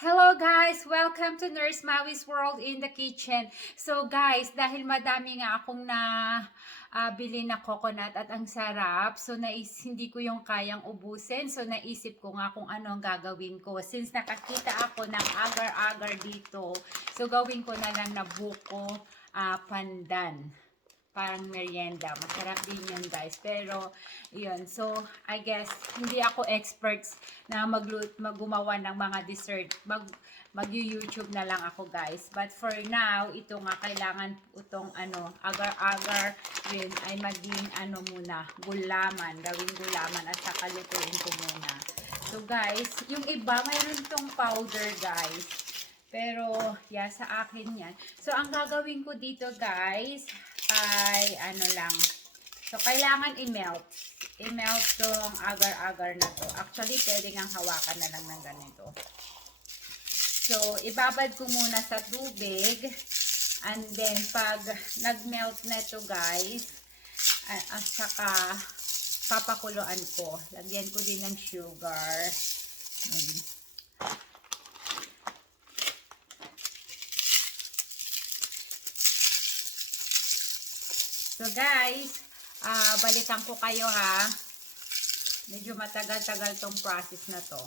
Hello guys! Welcome to Nurse Mawi's World in the Kitchen. So guys, dahil madami nga akong bili na coconut at ang sarap, so hindi ko yung kayang ubusin. So naisip ko nga kung ano ang gagawin ko. Since nakakita ako ng agar-agar dito, so gawin ko na lang na buko pandan. Parang merienda. Masarap din yun guys. Pero, yun. So, I guess, hindi ako experts na gumawa ng mga dessert. Mag-YouTube na lang ako guys. But for now, ito nga kailangan itong agar-agar rin ay maging muna, gulaman. Gawing gulaman at saka lutuin ko muna. So guys, yung iba mayroon tong powder guys. Pero, sa akin yan. So, ang gagawin ko dito guys, ay lang. So, kailangan i-melt. I-melt tong agar-agar na to. Actually, pwede ngang hawakan na lang ng ganito. So, ibabad ko muna sa tubig. And then, pag nag-melt na to guys, at saka papakuluan ko. Lagyan ko din ng sugar. So guys, balikan ko kayo ha. Medyo matagal-tagal tong process na to.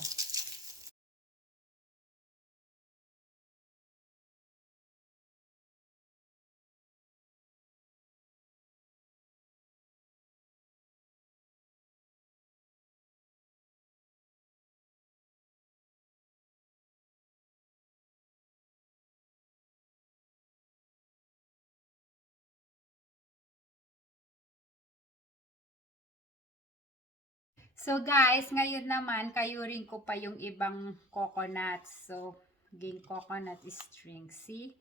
So guys, ngayon naman kayurin ko pa yung ibang coconuts. So, again, coconut string. See?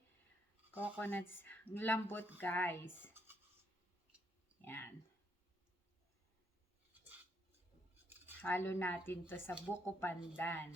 Coconuts. Lambot guys. Yan. Halo natin to sa buko pandan.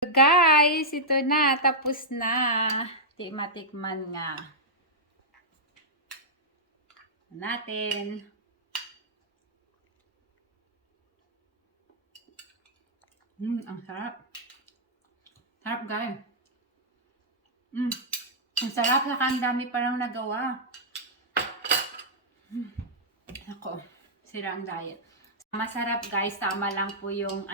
Guys, ito na. Tapos na. Matikman nga. Natin. Ang sarap. Sarap guys. Ang sarap. Saka ang dami parang nagawa. Ako. Sira ang diet. Masarap guys. Tama lang po yung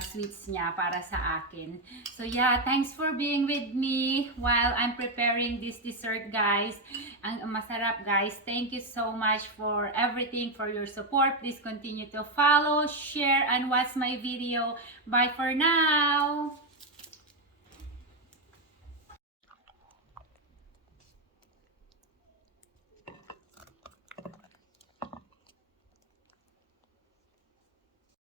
sweets niya para sa akin. So yeah, thanks for being with me while I'm preparing this dessert guys. Ang masarap guys. Thank you so much for everything, for your support. Please continue to follow, share, and watch my video. Bye for now!